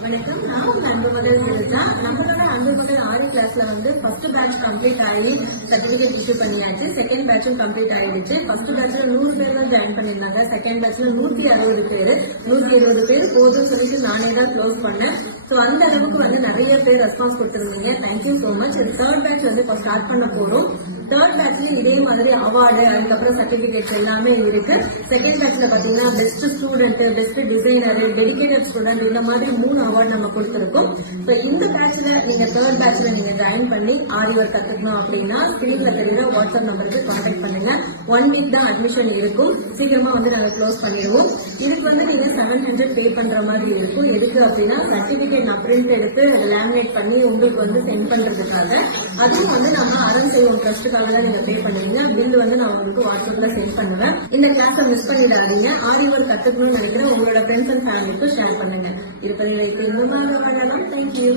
வணக்கம். நான் உங்க அன்பு மகள் நிலஜா. நம்மளோட அன்பு மகள் 6 கிளாஸ்ல ஃபர்ஸ்ட் பேட்ச் கம்ப்ளீட் ஆகி சர்டிபிகேட் இஷ்யூ பண்ணியாச்சு. செகண்ட் பேட்சும் கம்ப்ளீட் ஆயிடுச்சு. ஃபர்ஸ்ட் பேட்ச்ல 100 பேர் தான் ஜாயின் பண்ணியிருந்தாங்க. செகண்ட் பேட்ச்ல 160 பேர் 120 பேர் போதும் சொல்லிட்டு நானே தான் க்ளோஸ் பண்ணேன். ஸோ அந்த அளவுக்கு நிறைய பேர் ரெஸ்பான்ஸ் கொடுத்துருந்தீங்க. Thank you so much. Third batch இப்போ ஸ்டார்ட் பண்ண போறோம். தேர்ட் பேட்ச்ல இதே மாதிரி அவார்டு அதுக்கப்புறம் சர்டிபிகேட்ஸ் எல்லாமே இருக்கு. செகண்ட் பேட்ச்ல பாத்தீங்கன்னா best student, best designer, dedicated student இந்த மாதிரி 3 அவார்டு நம்ம கொடுத்துருக்கோம். ஸோ இந்த பேட்ச்ல நீங்க தேர்ட் பேட்ச்ல நீங்க ஜாயின் பண்ணி ஆரி ஒர்க் கத்துக்கணும் அப்படின்னா ஸ்கிரீன்ல தெரியுற வாட்ஸ்அப் நம்பருக்கு கான்டாக்ட் பண்ணுங்க. 1 வீக் தான் அட்மிஷன் இருக்கும். சீக்கிரமா நாங்க க்ளோஸ் பண்ணிடுவோம். இதுக்கு நீங்க 700 பே பண்ற மாதிரி இருக்கும். எதுக்கு அப்படின்னா சர்டிபிகேட் நான் பிரிண்ட் எடுத்து லேமினேட் பண்ணி உங்களுக்கு சென்ட் பண்றதுக்காக. அதுவும் நம்ம அரண் செய்வோம் ட்ரஸ்ட்டுக்காக தான் நீங்க பே பண்ணுவீங்க. பில் நான் உங்களுக்கு வாட்ஸ்அப்ல சென்ட் பண்ணுவேன். இந்த கிளாஸை மிஸ் பண்ணிடாதீங்க. ஆரி ஒர்க் கத்துக்கணும்னு நினைக்கிறேன். உங்களோட ஃப்ரெண்ட்ஸ் அண்ட் ஃபேமிலிக்கு ஷேர் பண்ணுங்க. இருப்பதை வைத்து இந்த மாதிரி வரலாம். தேங்க்யூ.